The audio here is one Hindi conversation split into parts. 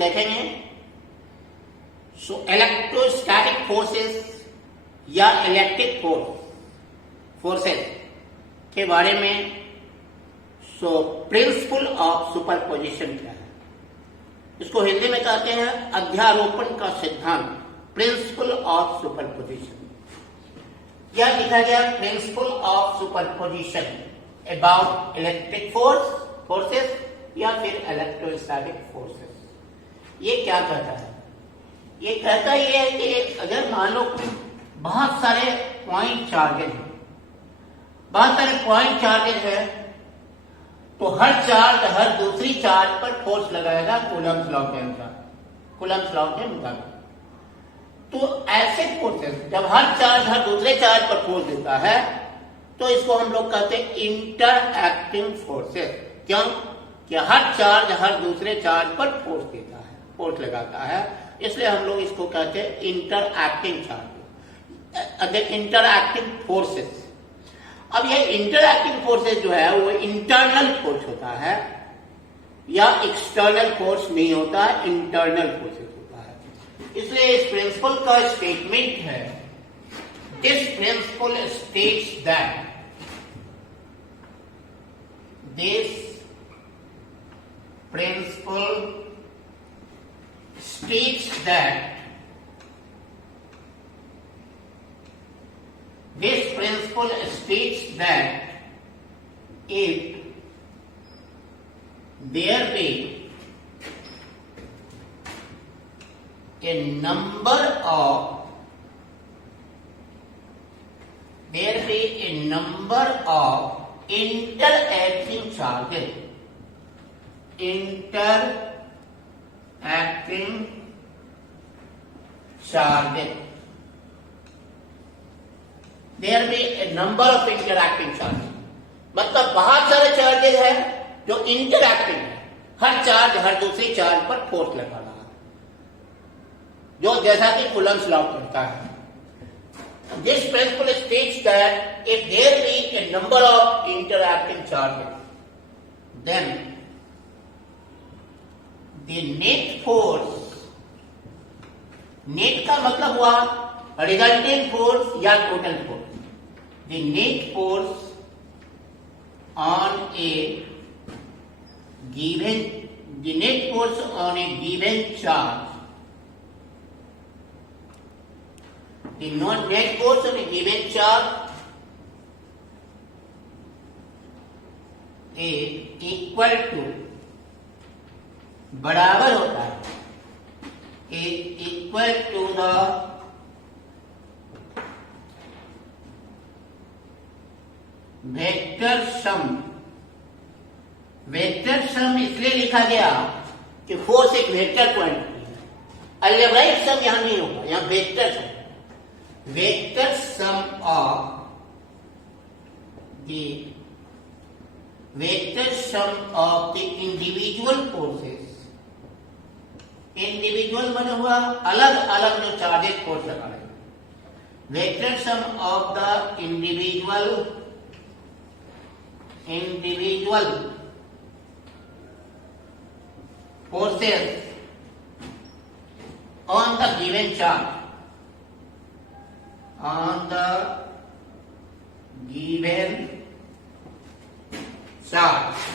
देखेंगे। सो इलेक्ट्रोस्टैटिक फोर्सेस या इलेक्ट्रिक फोर्सेस के बारे में। सो प्रिंसिपल ऑफ सुपरपोजिशन क्या है? इसको हिंदी में कहते हैं अध्यारोपण का सिद्धांत, प्रिंसिपल ऑफ सुपरपोजिशन। यह लिखा गया principle of superposition about electric forces या फिर इलेक्ट्रोस्टैटिक फोर्सेस। ये क्या कहता है? ये कहता ये है कि अगर मान लो कोई बहुत सारे पॉइंट चार्जेज है, बहुत सारे पॉइंट चार्जेज है, तो हर चार्ज हर दूसरी चार्ज पर फोर्स लगाएगा कूलम्ब्स लॉ के अनुसार, कूलम्ब्स लॉ के मुताबिक। तो ऐसे फोर्सेस जब हर चार्ज हर दूसरे चार्ज पर फोर्स देता है तो इसको हम लोग कहते हैं इंटरएक्टिंग फोर्सेस। क्यों? कि हर चार्ज हर दूसरे चार्ज पर फोर्स देता है, फोर्स लगाता है, इसलिए हम लोग इसको कहते हैं इंटरएक्टिंग चार्ज, इंटरएक्टिंग फोर्सेस। अब ये इंटरएक्टिंग फोर्सेस जो है वो इंटरनल फोर्स होता है या एक्सटर्नल फोर्स नहीं होता है, इंटरनल फोर्सेस होता है। इसलिए इस प्रिंसिपल का स्टेटमेंट है, this principle states that this principle states that this principle states that if there be a number of interacting charges, there be a number of interacting charges, मतलब बहुत सारे चार्जेज है जो इंटरएक्टिंग है, हर चार्ज हर दूसरी चार्ज पर फोर्स लगा रहा है, जो जैसा कि कूलम्ब्स लॉ कहता है। This principle states that if there be a number of interacting charges, then the net force, net का मतलब हुआ रिजल्टेंट फोर्स या total force, the net force on a given, the net force on a given charge, the net force on a given charge is equal to, बराबर होता है, is equal to the vector sum. Vector sum इसलिए लिखा गया कि फोर्स एक वेक्टर क्वांटिटी है, अलजेब्राइक सम यहां नहीं होगा, यहां vector sum, vector sum of the vector sum of the individual forces. Individual बने हुआ अलग अलग जो चार्जेस फोर्स लगा रहे हैं, vector sum of the individual forces on the given charge, on the given charge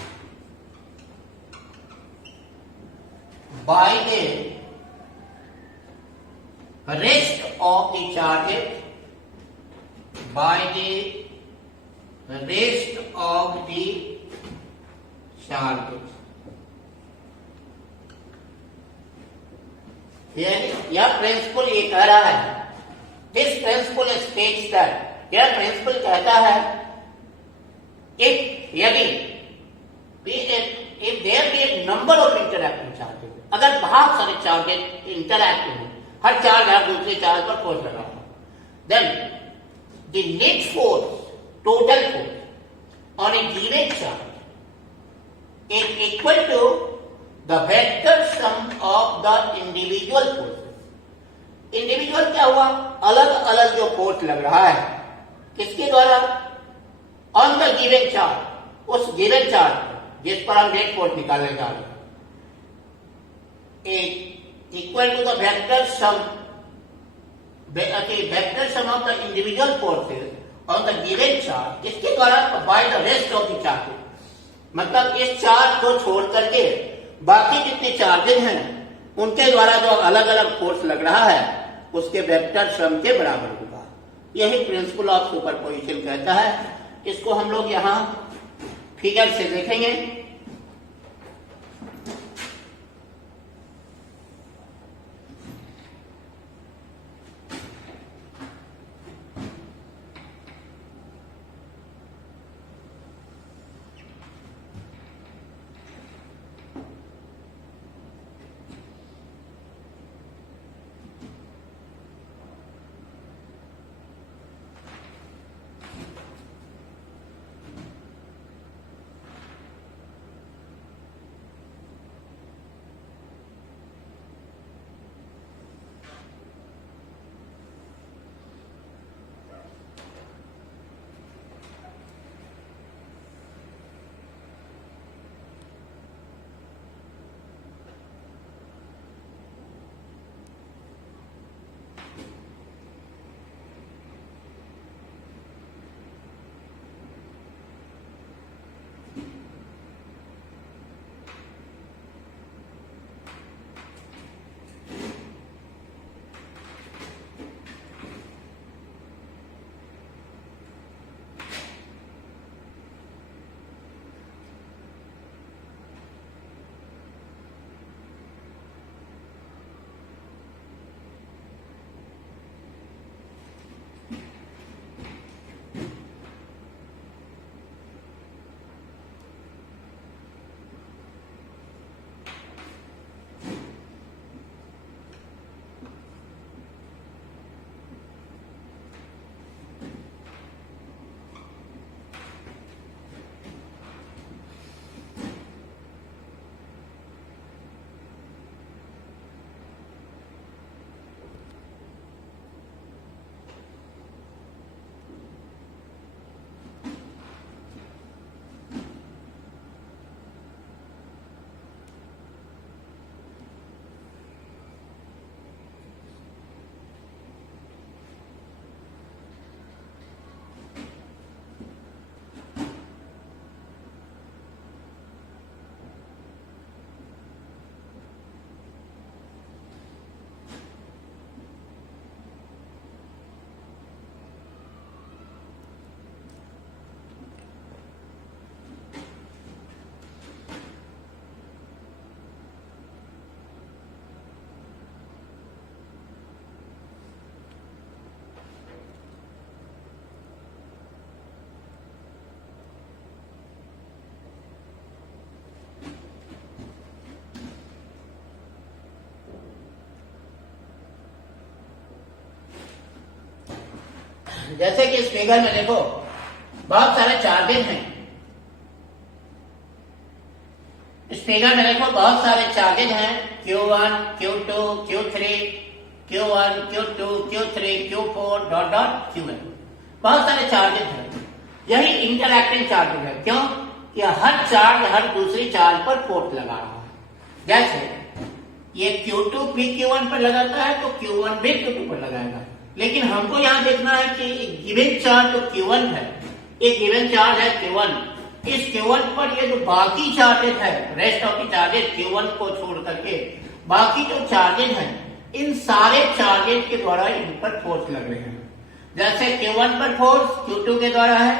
by the rest of the charges, by the rest of the charges। यह प्रिंसिपल ये कह रहा है, दिस प्रिंसिपल स्टेट्स दैट, यह प्रिंसिपल कहता है यदि if there be a number of interacting charges, अगर बहुत सारे चार्जेस इंटरएक्टिव हैं, हर चार्ज हर दूसरे चार्ज पर फोर्स लगा हुआ, then the net force, total force on a given charge is equal to the vector sum of the individual forces। Individual क्या हुआ? अलग अलग जो फोर्स लग रहा है, किसके द्वारा? ऑन द गिवन चार्ज, उस गिवन चार्ज जिस पर हम नेट फोर्स निकालने जा रहे हैं, equal to the vector sum of the individual forces on the given charge, इसके द्वारा by the rest of the charges, मतलब इस चार्ज को छोड़ करके बाकी जितने चार्जेज हैं उनके द्वारा जो अलग अलग फोर्स लग रहा है उसके वेक्टर सम के बराबर होगा। यही प्रिंसिपल ऑफ सुपरपोजिशन कहता है। इसको हम लोग यहां फिगर से देखेंगे। जैसे कि इस फिगर में देखो बहुत सारे चार्जेस हैं। इस फिगर में देखो बहुत सारे चार्जेस हैं, Q1, Q2, Q3, Q1, Q2, Q3, Q4 dot dot Qn। बहुत सारे चार्जेस हैं। यही इंटरएक्टिंग चार्जेस है। क्यों? कि हर चार्ज हर दूसरी चार्ज पर फोर्स लगा रहा है। जैसे ये Q2 भी Q1 पर लगाता है तो Q1 भी Q2 पर लगाएगा। लेकिन हमको यहां देखना है कि गिवन चार्ज जो Q1 है, एक गिवन चार्ज है Q1, इस Q1 पर ये जो बाकी चार्जेस है, rest of the charges Q1 को छोड़ करके बाकी जो चार्जेस हैं, इन सारे चार्जेस के द्वारा इन पर फोर्स लग रहे हैं। जैसे Q1 पर फोर्स Q2 के द्वारा है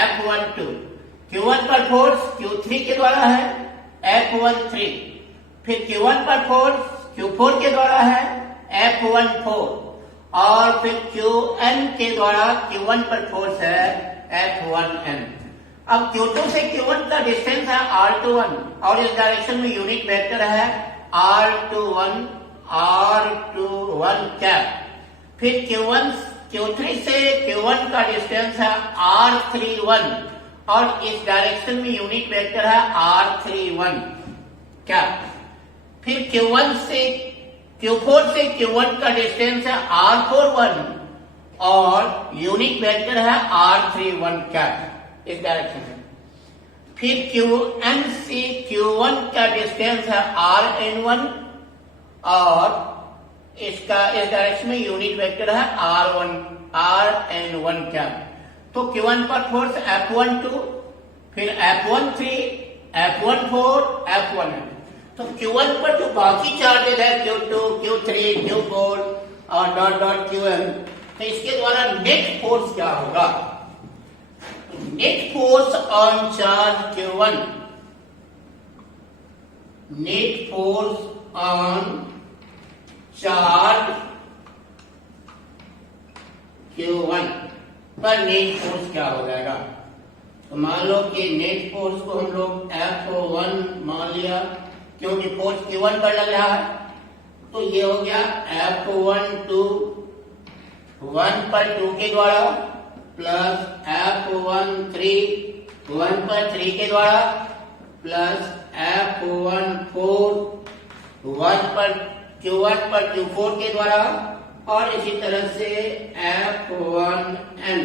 F12, Q1 पर फोर्स Q3 के द्वारा है F13, फिर Q1 पर फोर्स Q4 के द्वारा है F14 और फिर Qn के द्वारा Q1 पर फोर्स है F1n। अब Q2 से Q1 का डिस्टेंस है R21 और इस डायरेक्शन में यूनिट वेक्टर है R21 कैप। फिर Q3 से Q1 का डिस्टेंस है R31 और इस डायरेक्शन में यूनिट वेक्टर है R31 कैप। फिर Q4 से Q1 का डिस्टेंस है R41 और यूनिट वेक्टर है R31 कैप इस डायरेक्शन में। फिर Qn से Q1 का डिस्टेंस है Rn1 और इसका इस डायरेक्शन में यूनिट वेक्टर है Rn1 क्या। तो Q1 पर फोर्स F12, फिर F13, F14, F1। तो Q1 पर जो बाकी चार्जेज है Q2, Q3, Q4 और डॉट डॉट Qn, तो इसके द्वारा नेट फोर्स क्या होगा। Net force on charge Q1, net force on charge Q1 पर नेट फोर्स क्या हो जाएगा। तो मान लो कि नेट फोर्स को हम लोग F1 मान लिया, क्योंकि फोर्स Q1 पर लग रहा है। तो ये हो गया F12 1 पर 2 के द्वारा प्लस F13 1 पर 3 के द्वारा प्लस F14 1 पर Q1 पर Q4 के द्वारा और इसी तरह से F1n।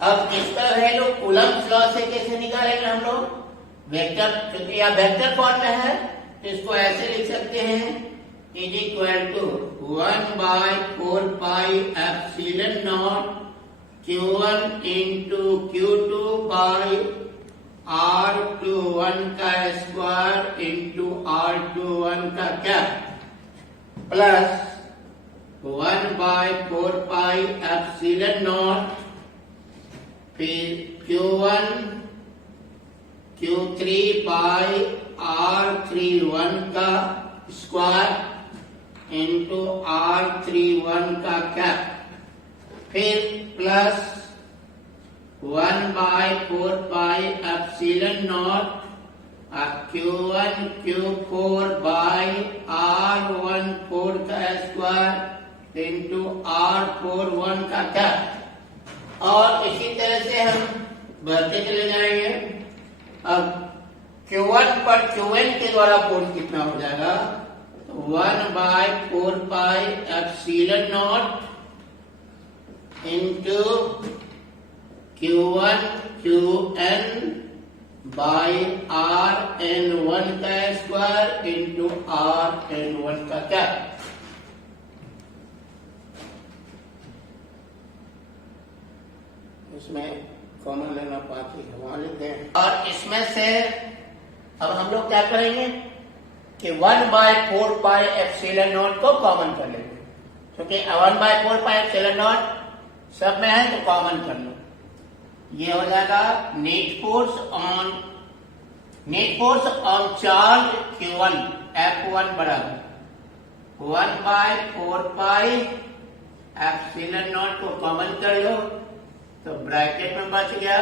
अब इसका वैल्यू कूलम्ब लॉ से कैसे निकालेंगे हम लोग, वेक्टर या वेक्टर फॉर्म में है तो इसको ऐसे लिख सकते हैं is equal to 1/4πε0 Q1 into Q2 by R21 का स्क्वायर इंटू R21 का क्या प्लस 1/4πε0 फिर Q1 Q3 बाई R31 का स्क्वायर इंटू R31 का क्या, फिर plus 1/4πε0 Q1 Q4 by R14 का स्क्वायर इंटू R41 का क्या। और इसी तरह से हम बढ़ते चले जाएंगे। अब Q1 पर Qn के द्वारा फोर्स कितना हो जाएगा, तो 1/4πε0 into Q1 Qn by Rn1 का स्क्वायर इंटू Rn1 का क्या। इसमें कॉमन लेना 5 ही वहां लेते हैं। और इसमें से अब हम लोग क्या करेंगे कि 1/4πε0 को कॉमन कर लेंगे, क्योंकि 1/4πε0 सब में है तो कॉमन कर लो। ये हो जाएगा net force on charge Q1 F1 बराबर 1/4πε0 को कॉमन कर लो तो ब्रैकेट में बच गया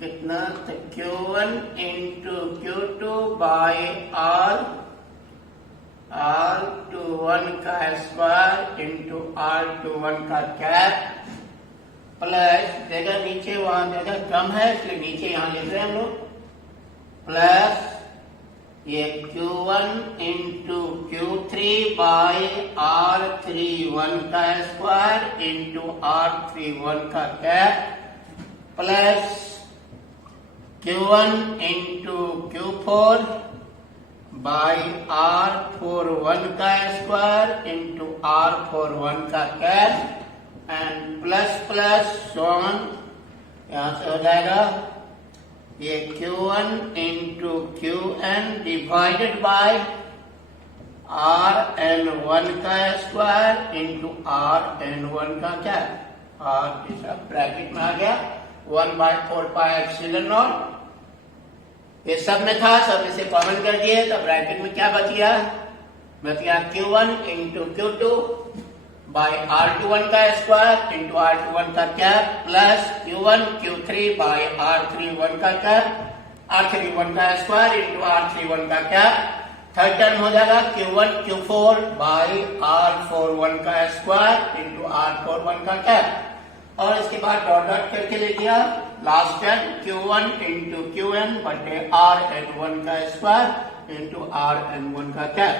कितना, तो Q1 into Q2 by R21 का स्क्वायर इंटू R21 का कैप प्लस जगह नीचे वहां जगह कम है इसलिए नीचे यहां लिख रहे हैं हम लोग, प्लस ये Q1 into Q3 by R31 का स्क्वायर इंटू R31 का cap plus Q1 into Q4 by R41 का स्क्वायर इंटू R41 का कैप एंड प्लस प्लस सॉन यहां से हो जाएगा ये Q1 into Qn divided by Rn1 का स्क्वायर इंटू Rn1 का क्या, और सब ब्रैकेट में आ गया 1/4πε0। ये सब में था, सब में से कॉमन कर दिए तो ब्रैकेट में क्या बच गया Q1 into Q2 by R21 का स्क्वायर इंटू R21 का cap plus Q1 Q3 by R31 का कैप R31 का स्क्वायर इंटू R31 का कैप। थर्ड टर्म हो जाएगा Q1 Q4 बाई R41 का स्क्वायर इंटू R41 का कैप और इसके बाद डॉट डॉट करके ले लिया last term Q1 into Qn बटे Rn1 का स्क्वायर इंटू Rn1 का कैप।